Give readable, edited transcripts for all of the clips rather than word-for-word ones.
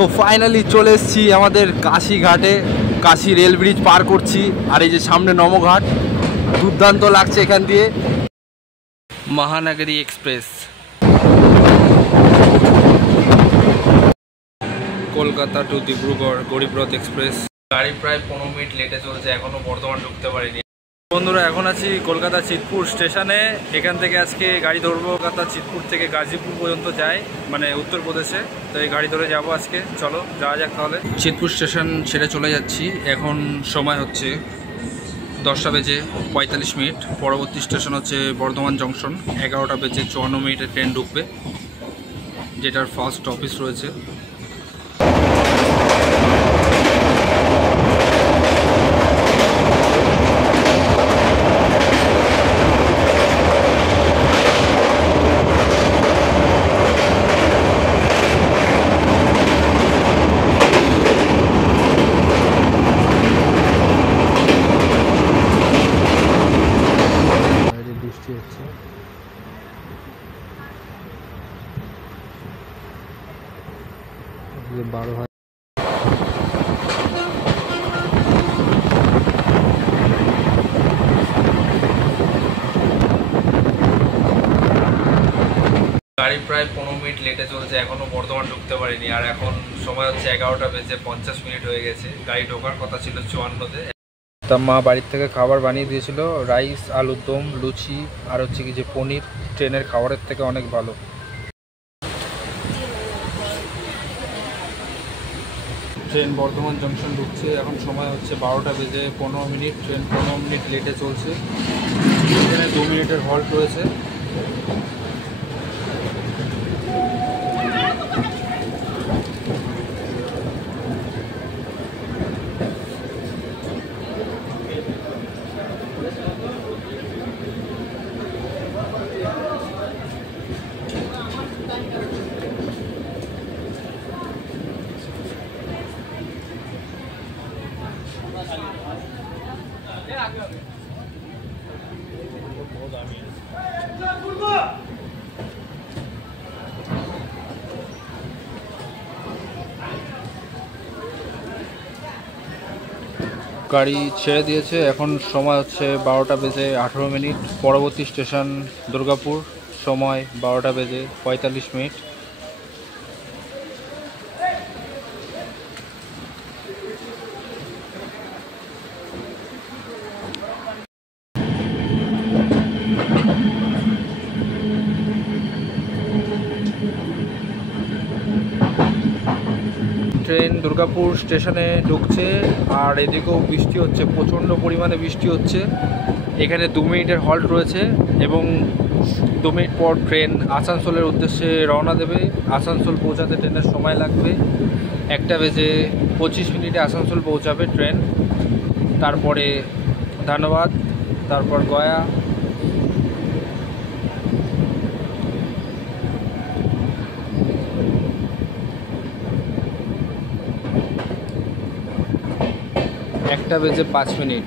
তো ফাইনালি চলে এসেছি আমাদের কাশি ঘাটে। কাশি রেল ব্রিজ পার করছি, আর এই যে সামনে নমঘাট, দুর্দান্ত লাগছে এখান দিয়ে। Mahanagari express, Kolkata to Dibrugarh Garib Rath express. গাড়ি প্রায় 15 মিনিট লেটে চলছে, এখনো বর্ধমান ঢুকতে পারিনি। বন্ধুরা, এখন আছি কলকাতা চিতপুর স্টেশনে। এখান থেকে আজকে গাড়ি ধরবো, কলকাতা চিতপুর থেকে গাজীপুর পর্যন্ত যায়, মানে উত্তরপ্রদেশে। তো এই গাড়ি ধরে যাবো আজকে। চলো যাওয়া যাক তাহলে। চিতপুর স্টেশন ছেড়ে চলে যাচ্ছি। এখন সময় হচ্ছে 10টা বেজে 45 মিনিট। পরবর্তী স্টেশন হচ্ছে বর্ধমান জংশন। 11টা বেজে 54 মিনিটে ট্রেন ঢুকবে, যেটার ফার্স্ট অফিস রয়েছে। বৃষ্টি হচ্ছে, বারো হয়। গাড়ি প্রায় 15 মিনিট লেটে চলছে, এখনো বর্ধমান ঢুকতে পারিনি। আর এখন সময় হচ্ছে 11টা বেজে 50 মিনিট হয়ে গেছে। গাড়ি ঢোকার কথা ছিল 54-তে। তা মা বাড়ির থেকে খাবার বানিয়ে দিয়েছিল, রাইস, আলুর দম, লুচি, আর হচ্ছে কি যে পনির। ট্রেনের খাবারের থেকে অনেক ভালো। ট্রেন বর্ধমান জংশন ঢুকছে। এখন সময় হচ্ছে 12টা বেজে 15 মিনিট। ট্রেন 15 মিনিট লেটে চলছে। ট্রেনে 2 মিনিটের হল্ট রয়েছে। গাড়ি ছেড়ে দিয়েছে। এখন সময় হচ্ছে 12টা বেজে 18 মিনিট। পরবর্তী স্টেশন দুর্গাপুর। সময় 12টা বেজে 45 মিনিট। ট্রেন দুর্গাপুর স্টেশনে ঢুকছে, আর এদিকেও বৃষ্টি হচ্ছে, প্রচণ্ড পরিমাণে বৃষ্টি হচ্ছে। এখানে 2 মিনিটের হল্ট রয়েছে, এবং 2 মিনিট পর ট্রেন আসানসোলের উদ্দেশ্যে রওনা দেবে। আসানসোল পৌঁছাতে ট্রেনের সময় লাগবে 1টা বেজে 25 মিনিটে আসানসোল পৌঁছাবে ট্রেন। তারপরে ধানবাদ, তারপর গয়া। একটা বেজে 5 মিনিট।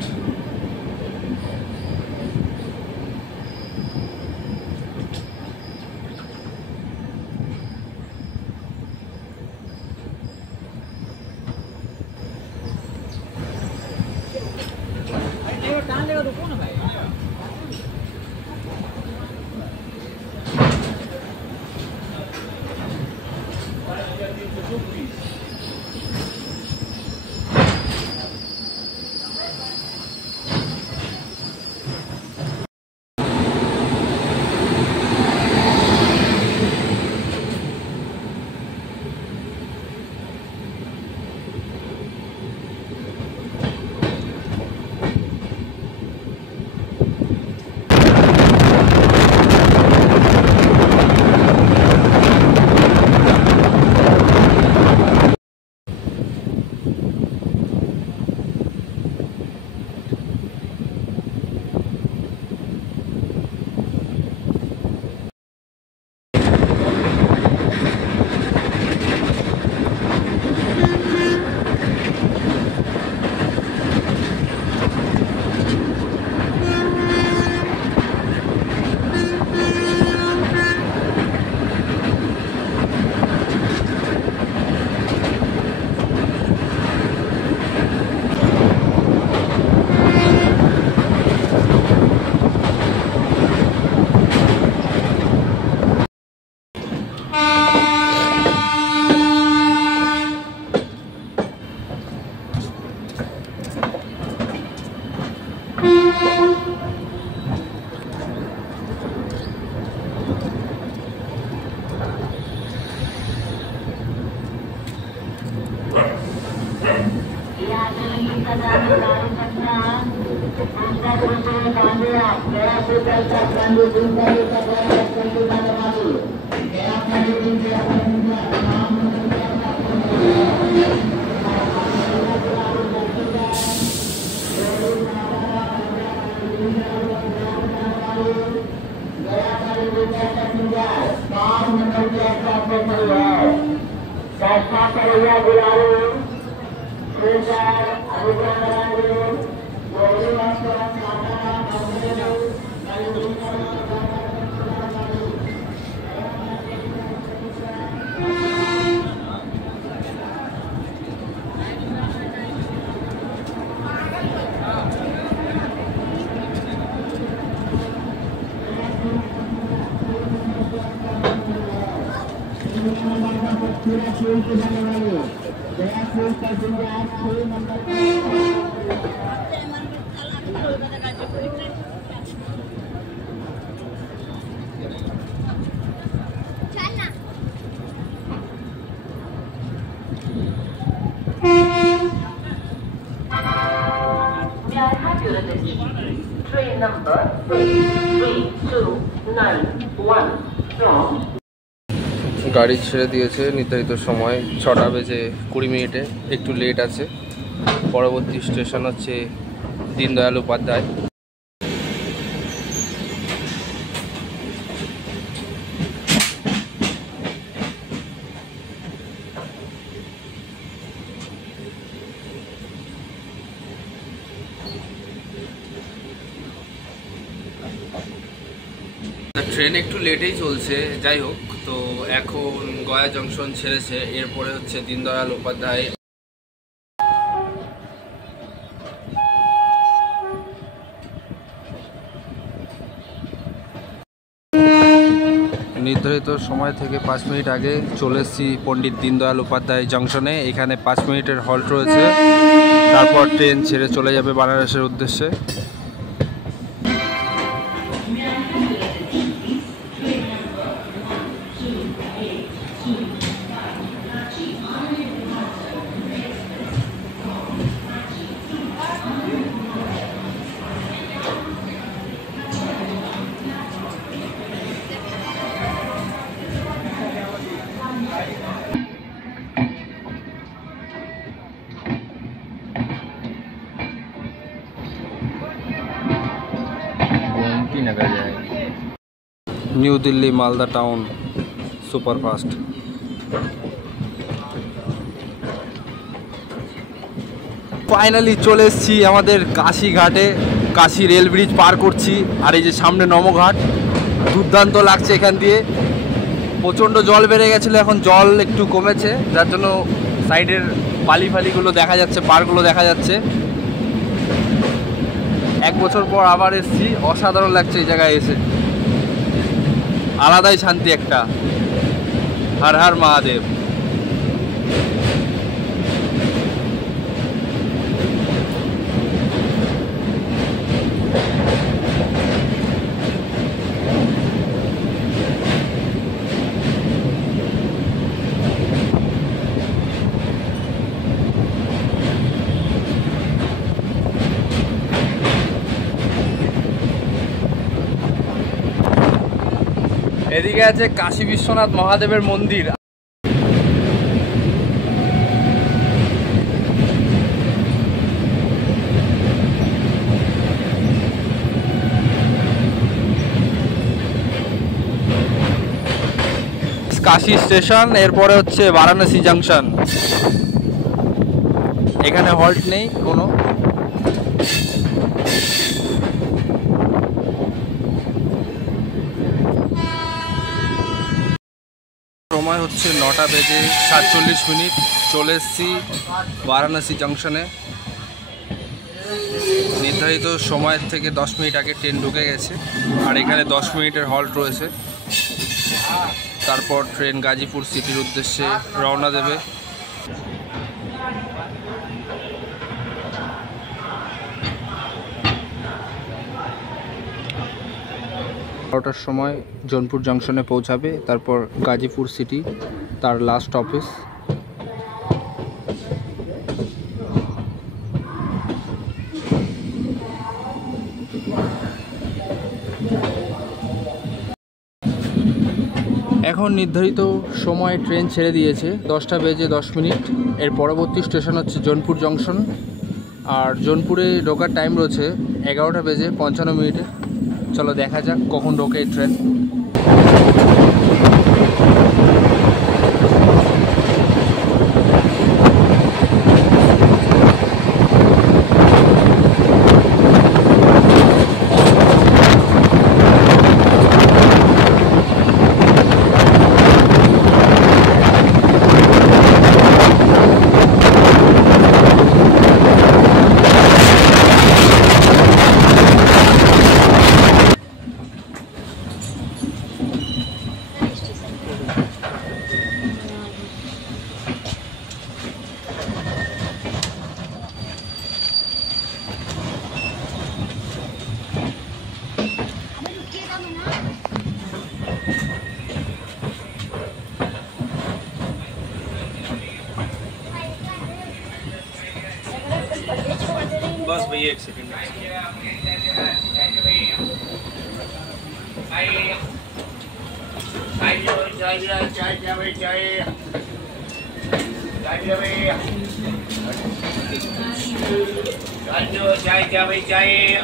Train number 3291 from গাড়ি ছেড়ে দিয়েছে নির্ধারিত সময় 6টা বেজে 20 মিনিটে, একটু লেট আছে। পরবর্তী স্টেশন হচ্ছে দীনদয়াল উপাধ্যায়। ট্রেন একটু লেটেই চলছে, যাই হোক। তো এখন গয়া জংশন ছেড়েছে, এরপরে হচ্ছে দীনদয়াল উপাধ্যায়। নির্ধারিত সময় থেকে 5 মিনিট আগে চলে এসেছি পণ্ডিত দীনদয়াল উপাধ্যায় জংশনে। এখানে 5 মিনিটের হল্ট রয়েছে, তারপর ট্রেন ছেড়ে চলে যাবে বানারসের উদ্দেশ্যে। नगर जाएंगे। न्यू Delhi Malda town superfast. Finally চলে এসেছি আমাদের কাশি ঘাটে। কাশি রেল ব্রিজ পার করছি, আর এই যে সামনে নমঘাট। দুর্দান্ত লাগছে এখান দিয়ে। প্রচণ্ড জল বেড়ে গেছিলো, এখন জল একটু কমেছে, যার জন্য সাইডের বালি ফালিগুলো দেখা যাচ্ছে, পাড়গুলো দেখা যাচ্ছে। 1 বছর পর আবার এসেছি, অসাধারণ লাগছে এই জায়গায় এসে, আলাদাই শান্তি একটা। হর হর মহাদেব। এদিকে আছে কাশী বিশ্বনাথ মহাদেবের মন্দির। কাশী স্টেশন, এরপরে হচ্ছে বারাণসী জংশন। এখানে হল্ট নেই কোনো। সময় হচ্ছে 9টা বেজে 47 মিনিট। চলে এসেছি বারাণসী জংশনে। নির্ধারিত সময়ের থেকে 10 মিনিট আগে ট্রেন ঢুকে গেছে, আর এখানে 10 মিনিটের হল্ট রয়েছে। তারপর ট্রেন গাজীপুর সিটির উদ্দেশ্যে রওনা দেবে। বারোটার সময় জোনপুর জংশনে পৌঁছাবে, তারপর গাজীপুর সিটি তার লাস্ট অফিস। এখন নির্ধারিত সময় ট্রেন ছেড়ে দিয়েছে 10টা বেজে 10 মিনিট। এর পরবর্তী স্টেশন হচ্ছে জোনপুর জংশন। আর জোনপুরে ঢোকার টাইম রয়েছে 11টা বেজে 55 মিনিটে। চলো দেখা যাক কখন ঢোকে এই ট্রেন। बस भैया एक सेकंड चाय